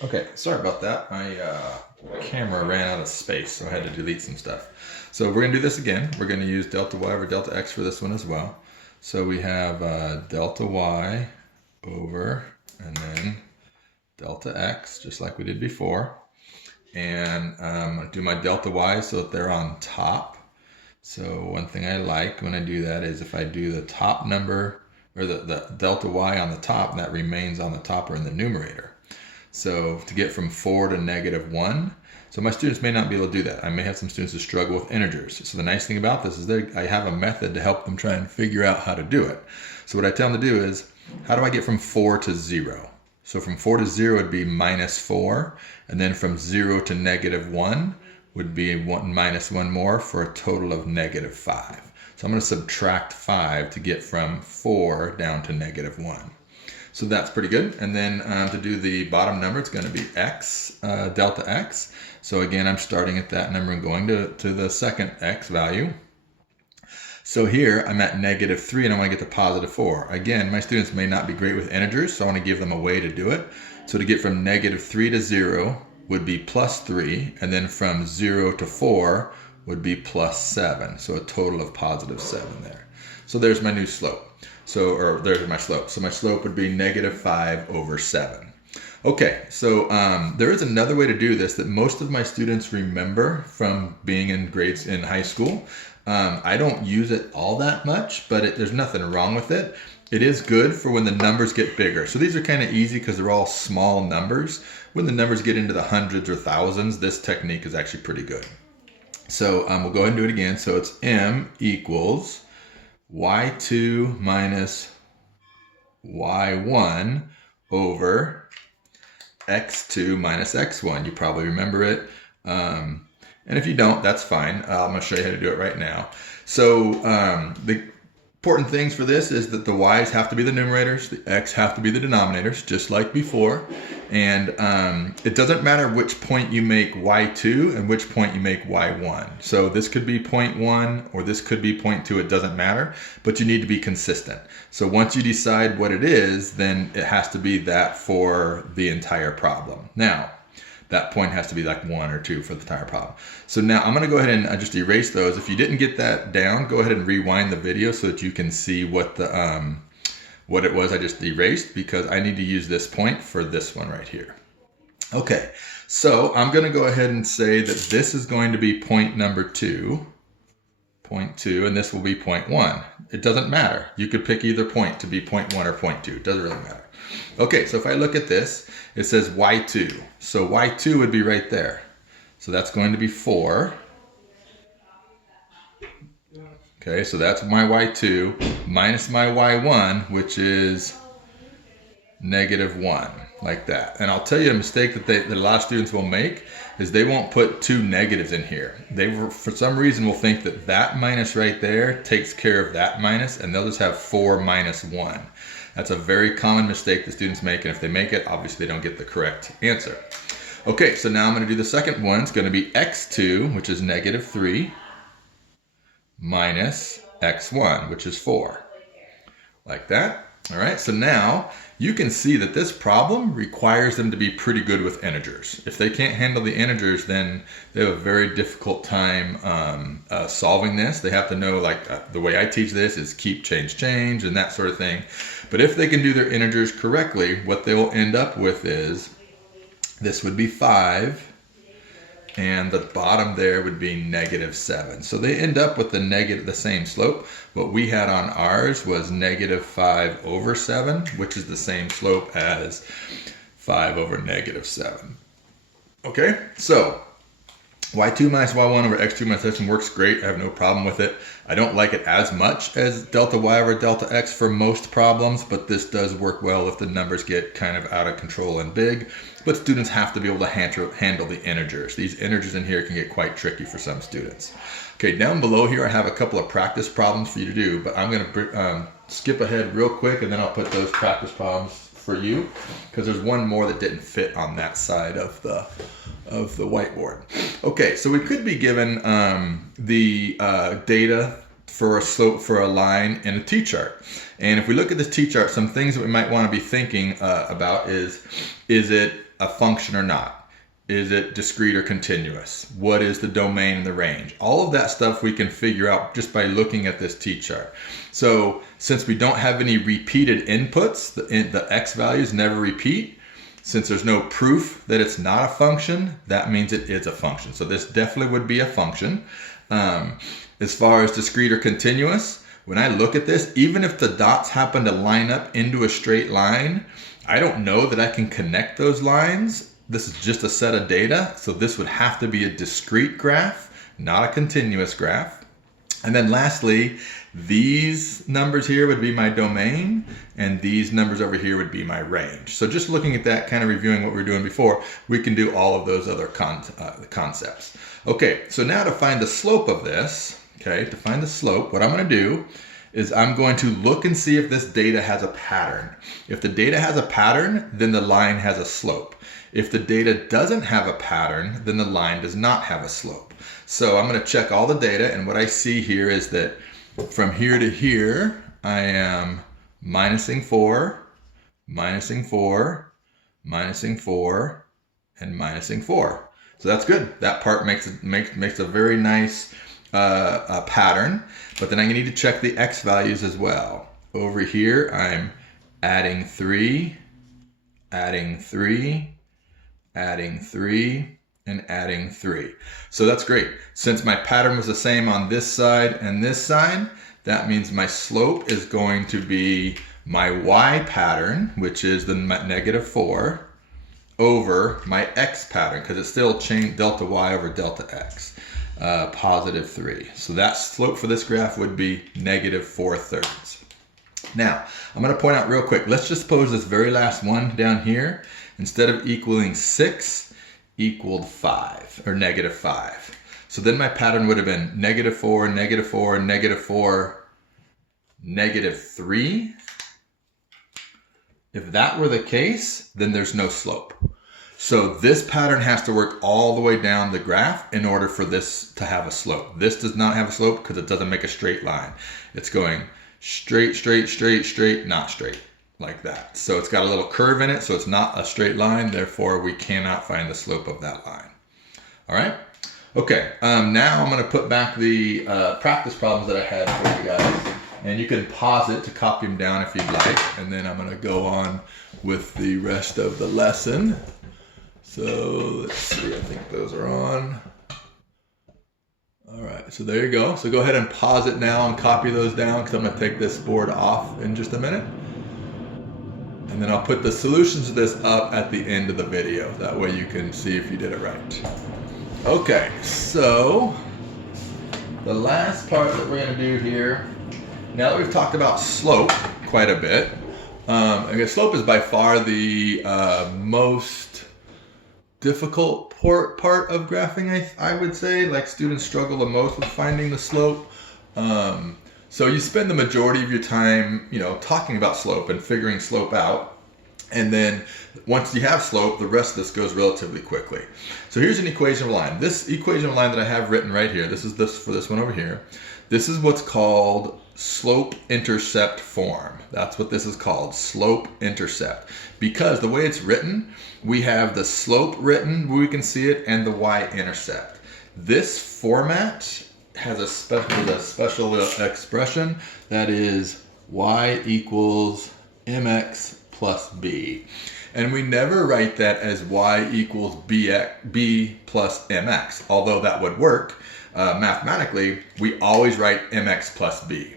Okay, sorry about that. My camera ran out of space, so I had to delete some stuff. So we're going to do this again. We're going to use delta y over delta x for this one as well. So we have delta y over, and then delta x, just like we did before. And I do my delta y so that they're on top. So one thing I like when I do that is if I do the top number, or the delta y on the top, that remains on the top or in the numerator. So to get from 4 to -1, so my students may not be able to do that. I may have some students who struggle with integers. So the nice thing about this is I have a method to help them try and figure out how to do it. So what I tell them to do is, how do I get from 4 to 0? So from 4 to 0 would be -4, and then from 0 to -1 would be -1 more for a total of -5. So I'm going to subtract 5 to get from 4 down to -1. So that's pretty good. And then to do the bottom number, it's going to be x, delta x. So again, I'm starting at that number and going to the second x value. So here I'm at -3 and I want to get to +4. Again, my students may not be great with integers, so I want to give them a way to do it. So to get from -3 to 0 would be +3, and then from 0 to 4 would be +7. So a total of +7 there. So there's my new slope. Or there's my slope. So my slope would be -5 over 7. Okay, so there is another way to do this that most of my students remember from being in grades in high school. I don't use it all that much, but there's nothing wrong with it. It is good for when the numbers get bigger. So these are kind of easy because they're all small numbers. When the numbers get into the hundreds or thousands, this technique is actually pretty good. So we'll go ahead and do it again. So it's m equals y2 minus y1 over x2 minus x1. You probably remember it. And if you don't, that's fine. I'm going to show you how to do it right now. So the important things for this is that the y's have to be the numerators, the x have to be the denominators, just like before. And it doesn't matter which point you make y2 and which point you make y1. So this could be point 1 or this could be point 2. It doesn't matter, but you need to be consistent. So once you decide what it is, then it has to be that for the entire problem. Now, that point has to be like 1 or 2 for the entire problem. So now I'm going to go ahead and just erase those. If you didn't get that down, go ahead and rewind the video so that you can see what it was I just erased, because I need to use this point for this one right here. Okay, so I'm going to go ahead and say that this is going to be point number 2, and this will be point 1. It doesn't matter. You could pick either point to be point 1 or point 2. It doesn't really matter. Okay, so if I look at this, it says y2. So y2 would be right there. So that's going to be 4. Okay, so that's my y2 minus my y1, which is -1, like that. And I'll tell you a mistake that a lot of students will make is they won't put 2 negatives in here. They, for some reason, will think that that minus right there takes care of that minus, and they'll just have 4 minus 1. That's a very common mistake that students make, and if they make it, obviously they don't get the correct answer. Okay, so now I'm going to do the second one. It's going to be x2, which is -3, minus x1, which is 4. Like that. All right, so now you can see that this problem requires them to be pretty good with integers. If they can't handle the integers, then they have a very difficult time solving this. They have to know, like the way I teach this is keep, change, change, and that sort of thing. But if they can do their integers correctly, what they will end up with is this would be 5, and the bottom there would be -7. So they end up with the same slope. What we had on ours was -5 over 7, which is the same slope as 5 over -7. Okay, so y2 minus y1 over x2 minus x1 works great. I have no problem with it. I don't like it as much as delta y over delta x for most problems, but this does work well if the numbers get kind of out of control and big. But students have to be able to handle the integers. These integers in here can get quite tricky for some students. Okay, down below here I have a couple of practice problems for you to do, but I'm going to skip ahead real quick, and then I'll put those practice problems for you, because there's one more that didn't fit on that side of the whiteboard. Okay, so we could be given the data for a slope for a line in a t-chart. And if we look at this t-chart, some things that we might want to be thinking about is it a function or not? Is it discrete or continuous? What is the domain and the range? All of that stuff we can figure out just by looking at this t-chart. So since we don't have any repeated inputs, the x values never repeat, since there's no proof that it's not a function, that means it is a function. So this definitely would be a function. As far as discrete or continuous, when I look at this, even if the dots happen to line up into a straight line, I don't know that I can connect those lines. This is just a set of data, so this would have to be a discrete graph, not a continuous graph. And then lastly, these numbers here would be my domain, and these numbers over here would be my range. So just looking at that, kind of reviewing what we were doing before, we can do all of those other concepts. Okay, so now to find the slope of this, to find the slope, what I'm going to do is I'm going to look and see if this data has a pattern. If the data has a pattern, then the line has a slope. If the data doesn't have a pattern, then the line does not have a slope. So I'm going to check all the data, and what I see here is that from here to here, I am minusing 4, minusing 4, minusing 4, and minusing 4. So that's good. That part makes a very nice pattern, but then I need to check the x values as well. Over here, I'm adding 3, adding 3, adding 3, and adding 3. So that's great. Since my pattern was the same on this side and this side, that means my slope is going to be my y pattern, which is the -4, over my x pattern, because it's still chain delta y over delta x, +3. So that slope for this graph would be -4/3. Now, I'm going to point out real quick, let's just suppose this very last one down here, instead of equaling 6, equaled 5, or -5. So then my pattern would have been -4, -4, -4, -3. If that were the case, then there's no slope. So this pattern has to work all the way down the graph in order for this to have a slope. This does not have a slope because it doesn't make a straight line. It's going straight, straight, straight, straight, not straight, like that. So it's got a little curve in it, so it's not a straight line. Therefore, we cannot find the slope of that line. All right? Okay, now I'm going to put back the practice problems that I had for you guys. And you can pause it to copy them down if you'd like. And then I'm going to go on with the rest of the lesson. So let's see, I think those are on. All right, so there you go. So go ahead and pause it now and copy those down, because I'm going to take this board off in just a minute. And then I'll put the solutions to this up at the end of the video. That way you can see if you did it right. Okay, so the last part that we're going to do here, now that we've talked about slope quite a bit, I guess slope is by far the most difficult part of graphing, I would say. Like, students struggle the most with finding the slope. So you spend the majority of your time, talking about slope and figuring slope out. And then once you have slope, the rest of this goes relatively quickly. So here's an equation of a line. This equation of a line that I have written right here, this is for this one over here. This is what's called slope-intercept form. That's what this is called, slope-intercept. Because the way it's written, we have the slope written where we can see it, and the y-intercept. This format has a special expression that is y equals mx plus b. And we never write that as y equals b plus mx, although that would work. Mathematically, we always write mx plus b.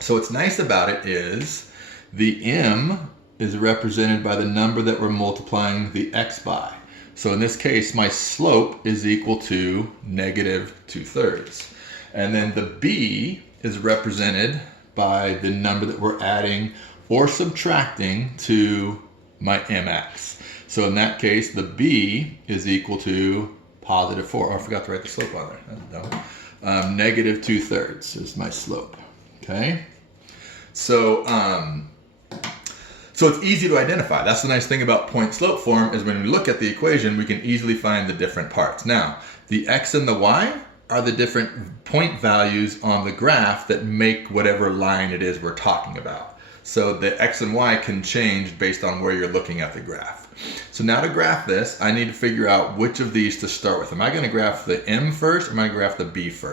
So what's nice about it is the m is represented by the number that we're multiplying the x by. So in this case, my slope is equal to -2/3. And then the b is represented by the number that we're adding or subtracting to my mx. So in that case, the b is equal to +4. Oh, I forgot to write the slope on there. That's dumb. -2/3 is my slope. Okay. So it's easy to identify. That's the nice thing about point slope form, is when we look at the equation, we can easily find the different parts. Now, the x and the y are the different point values on the graph that make whatever line it is we're talking about. So the X and Y can change based on where you're looking at the graph. So now to graph this, I need to figure out which of these to start with. Am I going to graph the M first or am I going to graph the B first?